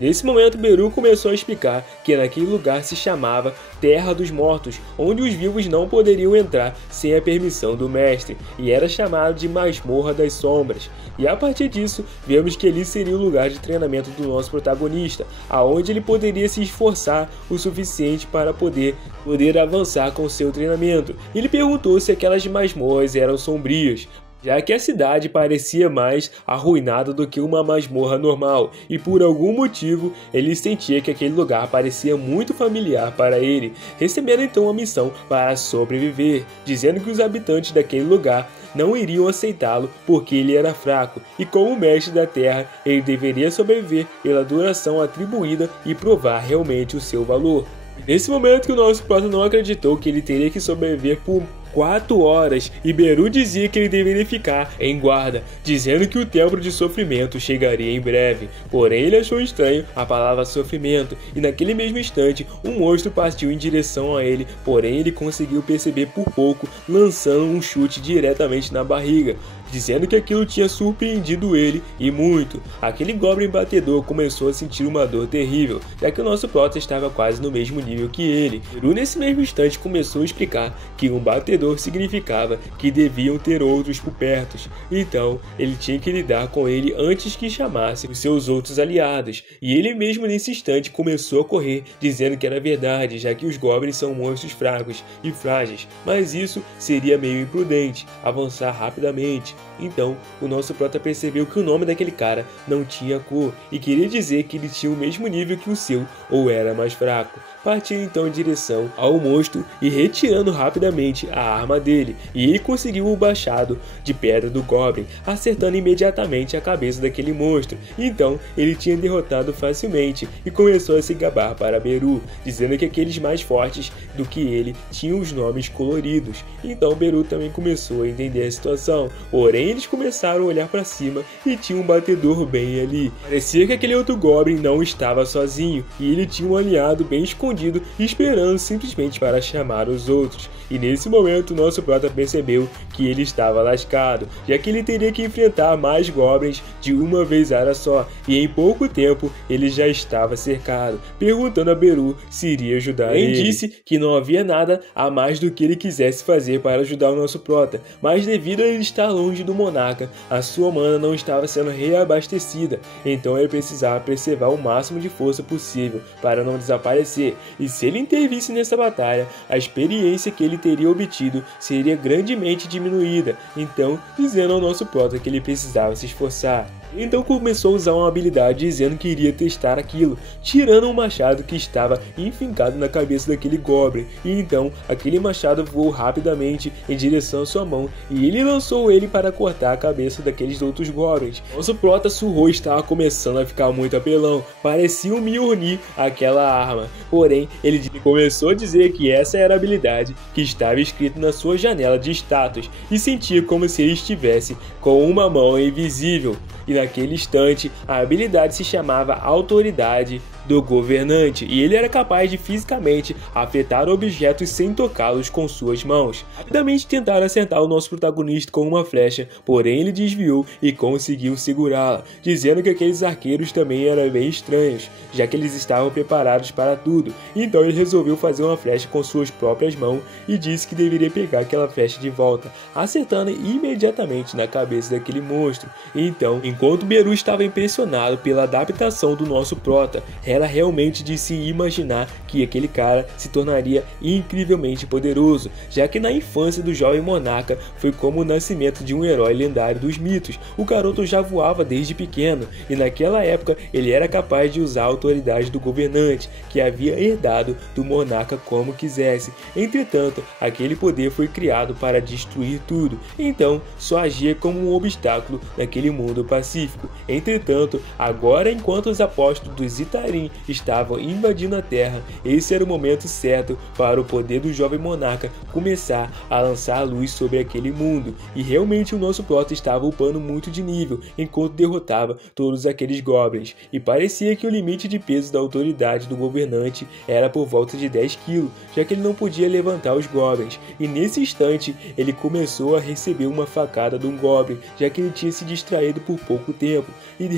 Nesse momento, Beru começou a explicar que naquele lugar se chamava Terra dos Mortos, onde os vivos não poderiam entrar sem a permissão do mestre, e era chamado de Masmorra das Sombras. E a partir disso, vemos que ali seria o lugar de treinamento do nosso protagonista, aonde ele poderia se esforçar o suficiente para poder avançar com seu treinamento. Ele perguntou se aquelas masmorras eram sombrias, já que a cidade parecia mais arruinada do que uma masmorra normal, e por algum motivo ele sentia que aquele lugar parecia muito familiar para ele, recebendo então a missão para sobreviver, dizendo que os habitantes daquele lugar não iriam aceitá-lo porque ele era fraco, e como mestre da terra ele deveria sobreviver pela duração atribuída e provar realmente o seu valor. Nesse momento que o nosso prota não acreditou que ele teria que sobreviver por 4 horas, e Beru dizia que ele deveria ficar em guarda, dizendo que o tempo de sofrimento chegaria em breve. Porém, ele achou estranho a palavra sofrimento, e naquele mesmo instante, um monstro partiu em direção a ele, porém ele conseguiu perceber por pouco, lançando um chute diretamente na barriga, dizendo que aquilo tinha surpreendido ele e muito. Aquele Goblin batedor começou a sentir uma dor terrível, já que o nosso prota estava quase no mesmo nível que ele. Beru nesse mesmo instante começou a explicar que um batedor significava que deviam ter outros por perto, então ele tinha que lidar com ele antes que chamasse os seus outros aliados, e ele mesmo nesse instante começou a correr, dizendo que era verdade, já que os Goblins são monstros fracos e frágeis, mas isso seria meio imprudente, avançar rapidamente. Então, o nosso prota percebeu que o nome daquele cara não tinha cor, e queria dizer que ele tinha o mesmo nível que o seu, ou era mais fraco. Partiu então em direção ao monstro e retirando rapidamente a arma dele, e ele conseguiu o machado de pedra do Goblin, acertando imediatamente a cabeça daquele monstro. Então, ele tinha derrotado facilmente e começou a se gabar para Beru, dizendo que aqueles mais fortes do que ele tinham os nomes coloridos. Então, Beru também começou a entender a situação, porém eles começaram a olhar para cima e tinha um batedor bem ali. Parecia que aquele outro Goblin não estava sozinho, e ele tinha um aliado bem escondido, esperando simplesmente para chamar os outros. E nesse momento, nosso prota percebeu que ele estava lascado, já que ele teria que enfrentar mais Goblins de uma vez só, e em pouco tempo ele já estava cercado, perguntando a Beru se iria ajudar ele. Ele disse que não havia nada a mais do que ele quisesse fazer para ajudar o nosso prota, mas devido a ele estar longe do monarca, a sua mana não estava sendo reabastecida, então ele precisava preservar o máximo de força possível para não desaparecer, e se ele intervisse nessa batalha, a experiência que ele teria obtido seria grandemente diminuída, então dizendo ao nosso prota que ele precisava se esforçar. Então começou a usar uma habilidade dizendo que iria testar aquilo, tirando um machado que estava enfincado na cabeça daquele Goblin, e então aquele machado voou rapidamente em direção à sua mão, e ele lançou ele para cortar a cabeça daqueles outros Goblins. Nosso prota surrou estava começando a ficar muito apelão, parecia um Mjolnir aquela arma, porém ele começou a dizer que essa era a habilidade que estava escrito na sua janela de status, e sentia como se ele estivesse com uma mão invisível. E naquele instante, a habilidade se chamava Autoridade do governante, e ele era capaz de fisicamente afetar objetos sem tocá-los com suas mãos. Rapidamente tentaram acertar o nosso protagonista com uma flecha, porém ele desviou e conseguiu segurá-la, dizendo que aqueles arqueiros também eram bem estranhos, já que eles estavam preparados para tudo. Então ele resolveu fazer uma flecha com suas próprias mãos e disse que deveria pegar aquela flecha de volta, acertando imediatamente na cabeça daquele monstro. Então, enquanto Beru estava impressionado pela adaptação do nosso prota, era realmente de se imaginar que aquele cara se tornaria incrivelmente poderoso, já que na infância do jovem monarca foi como o nascimento de um herói lendário dos mitos. O garoto já voava desde pequeno, e naquela época ele era capaz de usar a autoridade do governante, que havia herdado do monarca como quisesse. Entretanto, aquele poder foi criado para destruir tudo, então só agia como um obstáculo naquele mundo pacífico. Entretanto, agora enquanto os apóstolos do Zitarim estavam invadindo a Terra, esse era o momento certo para o poder do jovem monarca começar a lançar a luz sobre aquele mundo, e realmente o nosso prota estava upando muito de nível enquanto derrotava todos aqueles goblins, e parecia que o limite de peso da autoridade do governante era por volta de 10 kg, já que ele não podia levantar os goblins, e nesse instante ele começou a receber uma facada de um goblin, já que ele tinha se distraído por pouco tempo, e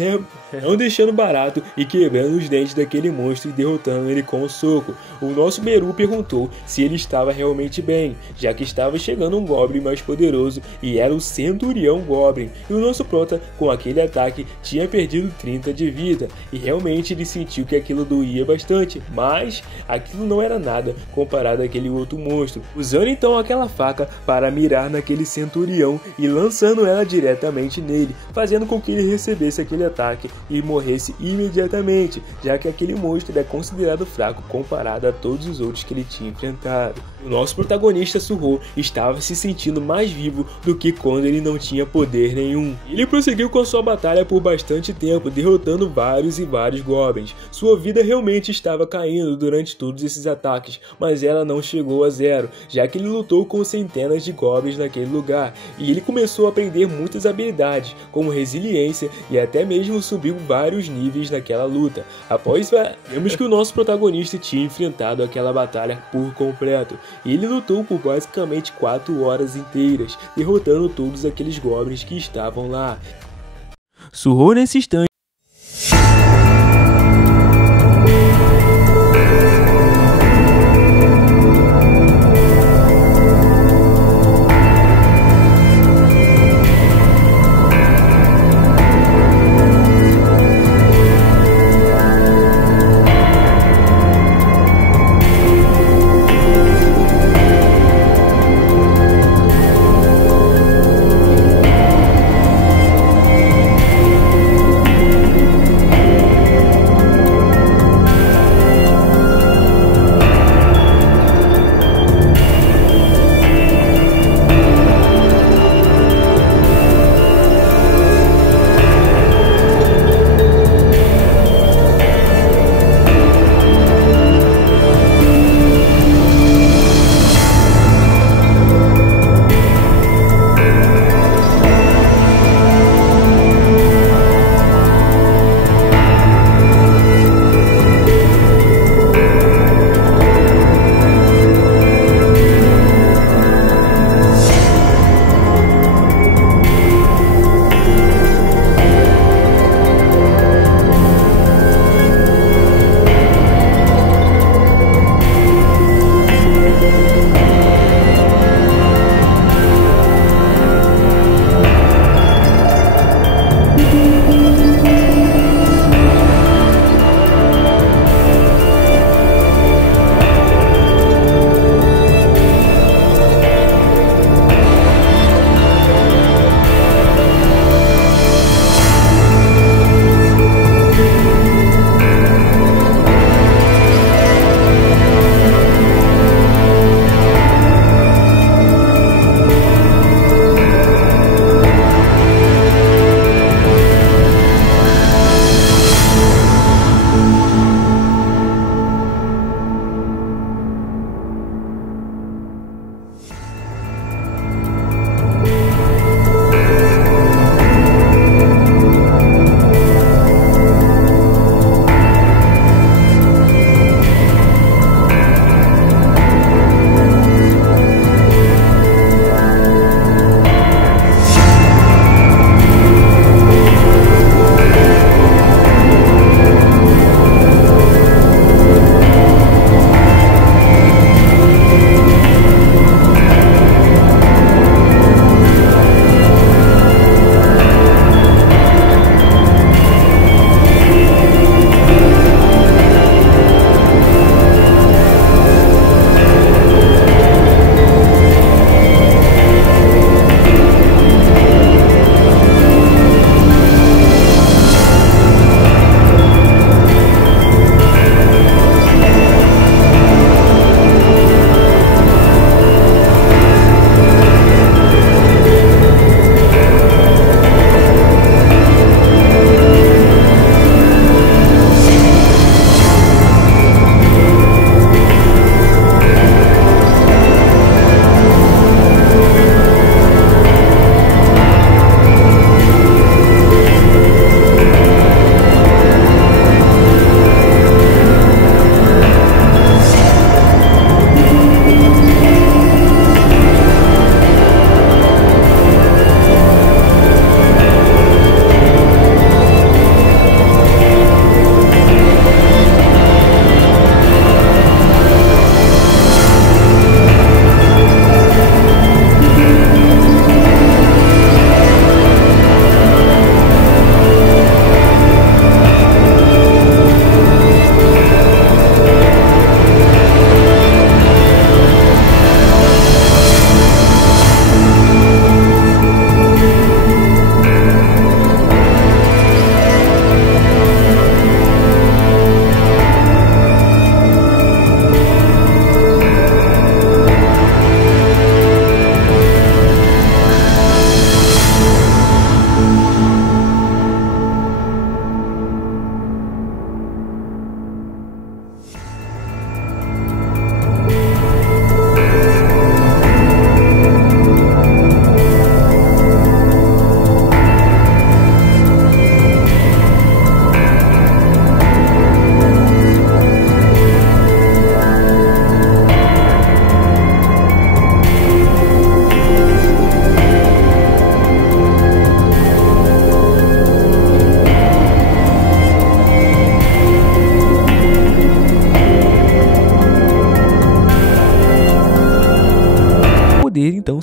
não deixando barato e quebrando os dentes daquele monstro e derrotando ele com um soco. O nosso Beru perguntou se ele estava realmente bem, já que estava chegando um goblin mais poderoso e era o Centurião Goblin, e o nosso prota com aquele ataque tinha perdido 30 de vida, e realmente ele sentiu que aquilo doía bastante, mas aquilo não era nada comparado àquele outro monstro, usando então aquela faca para mirar naquele centurião e lançando ela diretamente nele, fazendo com que ele recebesse aquele ataque e morresse imediatamente, já que aquele monstro é considerado fraco comparado a todos os outros que ele tinha enfrentado. O nosso protagonista Suho estava se sentindo mais vivo do que quando ele não tinha poder nenhum. Ele prosseguiu com sua batalha por bastante tempo, derrotando vários e vários goblins. Sua vida realmente estava caindo durante todos esses ataques, mas ela não chegou a zero, já que ele lutou com centenas de goblins naquele lugar, e ele começou a aprender muitas habilidades, como resiliência, e até mesmo subiu vários níveis naquela luta. Após vemos que o nosso protagonista tinha enfrentado aquela batalha por completo, e ele lutou por basicamente 4 horas inteiras, derrotando todos aqueles goblins que estavam lá. Suho nesse instante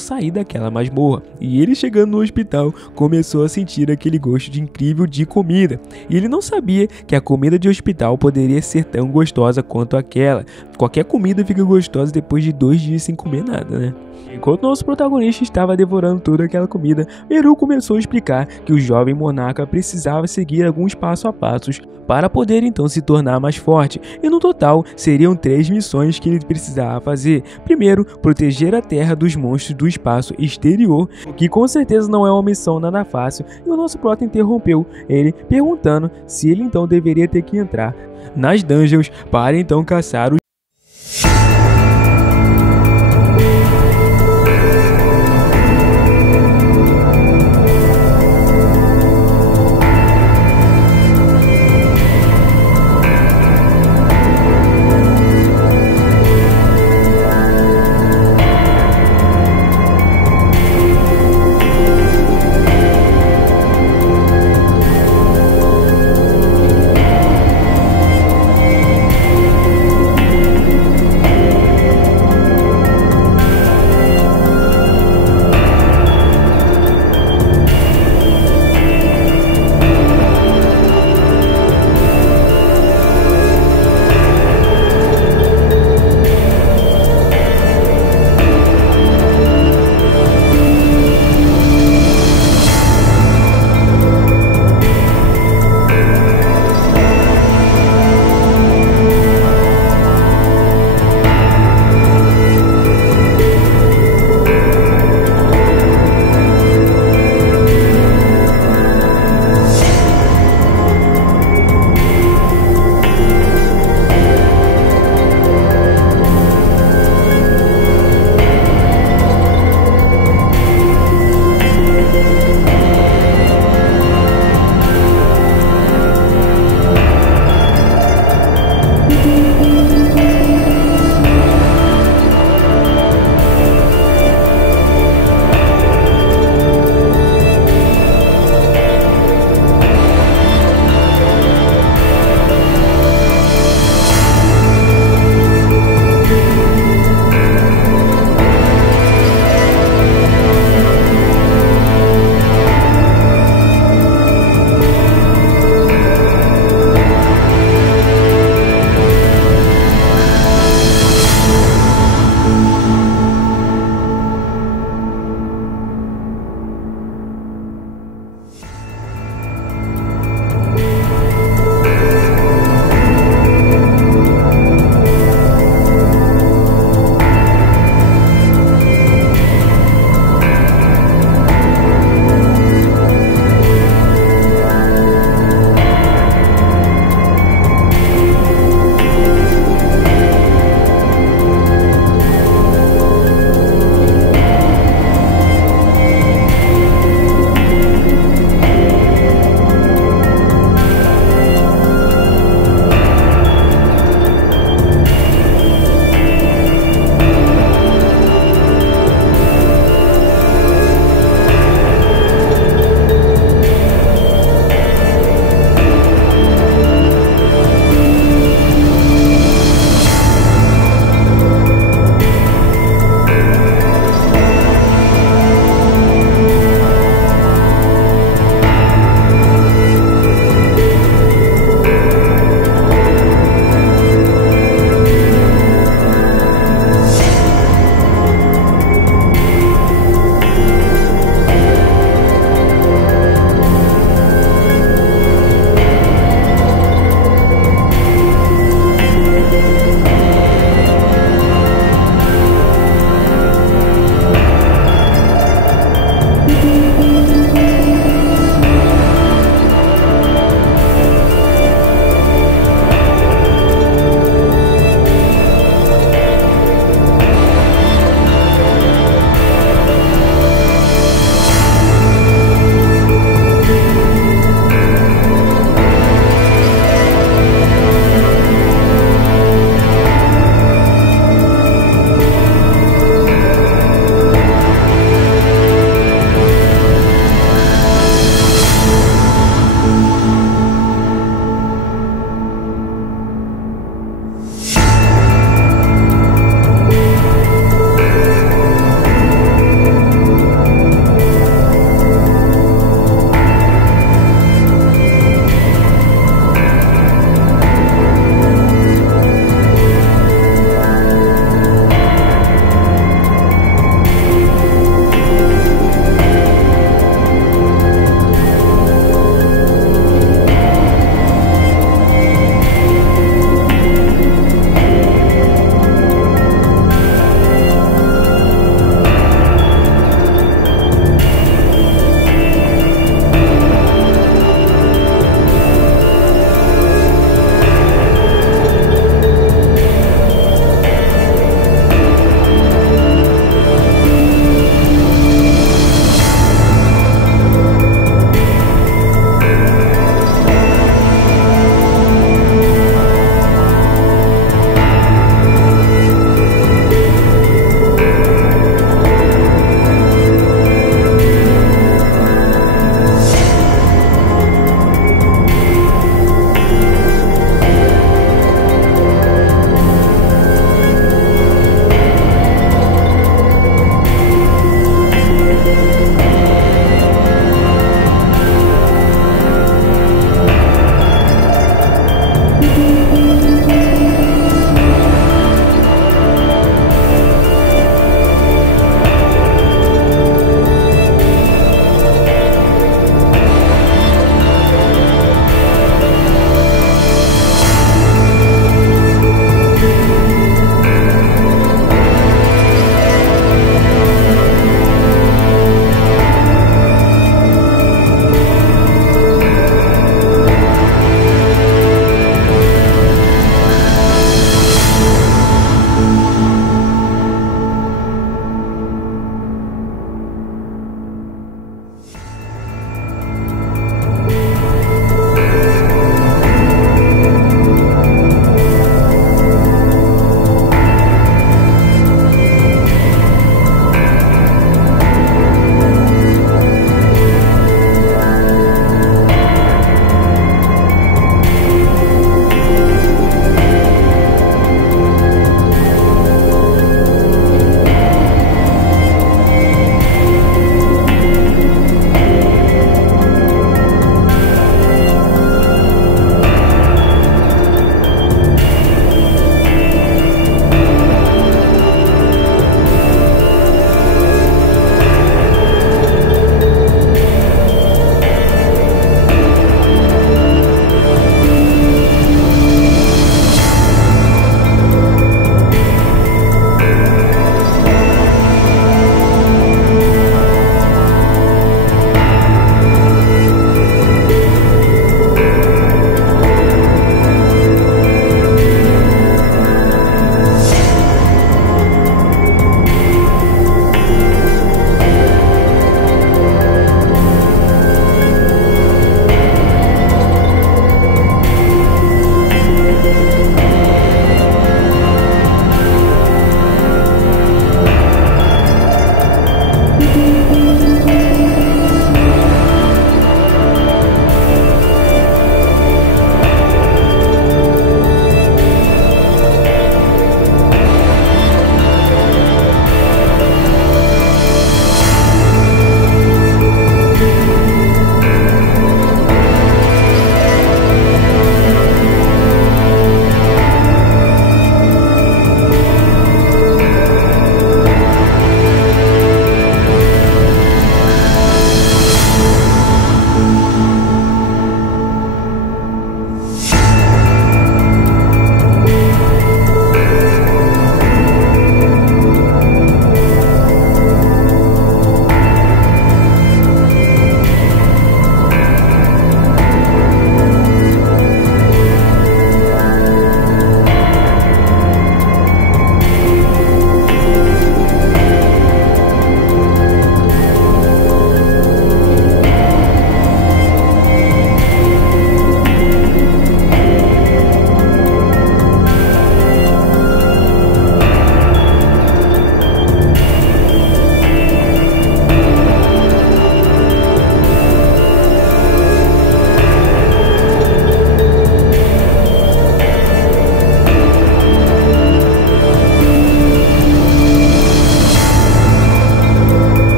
sair daquela masmorra. E ele, chegando no hospital, começou a sentir aquele gosto de incrível de comida. E ele não sabia que a comida de hospital poderia ser tão gostosa quanto aquela. Qualquer comida fica gostosa depois de 2 dias sem comer nada, né? Enquanto nosso protagonista estava devorando toda aquela comida, Eru começou a explicar que o jovem monarca precisava seguir alguns passo a passos para poder então se tornar mais forte, e no total seriam 3 missões que ele precisava fazer. Primeiro, proteger a Terra dos monstros do espaço exterior, o que com certeza não é uma missão nada fácil, e o nosso prota interrompeu ele, perguntando se ele então deveria ter que entrar nas dungeons para então caçar os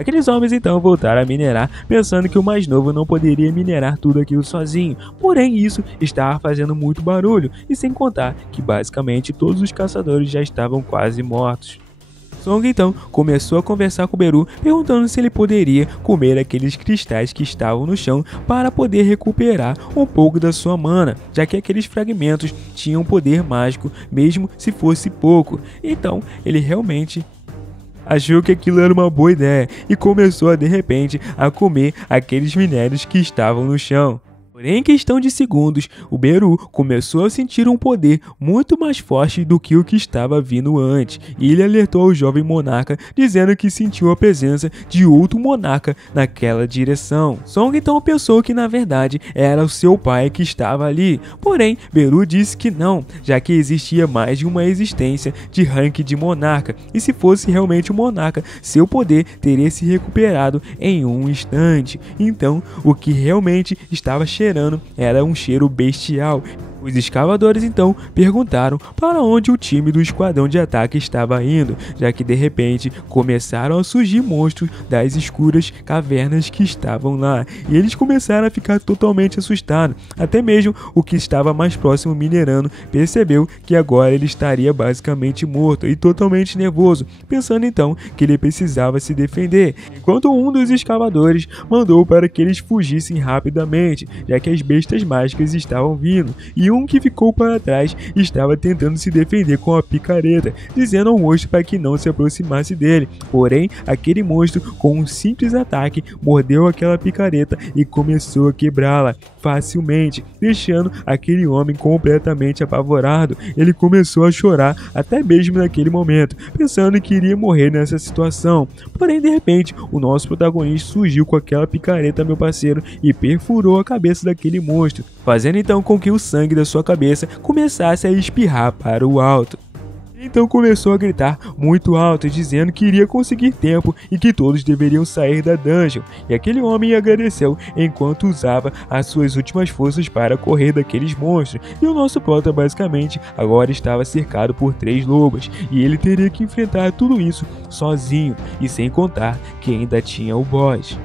Aqueles homens então voltaram a minerar, pensando que o mais novo não poderia minerar tudo aquilo sozinho, porém isso estava fazendo muito barulho, e sem contar que basicamente todos os caçadores já estavam quase mortos. Song então começou a conversar com Beru, perguntando se ele poderia comer aqueles cristais que estavam no chão para poder recuperar um pouco da sua mana, já que aqueles fragmentos tinham poder mágico, mesmo se fosse pouco. Então ele realmente achou que aquilo era uma boa ideia e começou a de repente a comer aqueles minérios que estavam no chão. Porém, em questão de segundos, o Beru começou a sentir um poder muito mais forte do que o que estava vindo antes, e ele alertou o jovem monarca, dizendo que sentiu a presença de outro monarca naquela direção. Song então pensou que na verdade era o seu pai que estava ali, porém Beru disse que não, já que existia mais de uma existência de rank de monarca, e se fosse realmente um monarca, seu poder teria se recuperado em um instante. Então, o que realmente estava cheirando era um cheiro bestial. Os escavadores então perguntaram para onde o time do esquadrão de ataque estava indo, já que de repente começaram a surgir monstros das escuras cavernas que estavam lá, e eles começaram a ficar totalmente assustados. Até mesmo o que estava mais próximo minerando percebeu que agora ele estaria basicamente morto e totalmente nervoso, pensando então que ele precisava se defender, enquanto um dos escavadores mandou para que eles fugissem rapidamente, já que as bestas mágicas estavam vindo, e um que ficou para trás estava tentando se defender com a picareta, dizendo ao monstro para que não se aproximasse dele. Porém, aquele monstro, com um simples ataque, mordeu aquela picareta e começou a quebrá-la facilmente, deixando aquele homem completamente apavorado. Ele começou a chorar até mesmo naquele momento, pensando que iria morrer nessa situação. Porém, de repente, o nosso protagonista surgiu com aquela picareta, meu parceiro, e perfurou a cabeça daquele monstro, fazendo então com que o sangue da sua cabeça começasse a espirrar para o alto. Então começou a gritar muito alto, dizendo que iria conseguir tempo e que todos deveriam sair da dungeon. E aquele homem agradeceu enquanto usava as suas últimas forças para correr daqueles monstros. E o nosso prota basicamente agora estava cercado por 3 lobos, e ele teria que enfrentar tudo isso sozinho, e sem contar que ainda tinha o boss.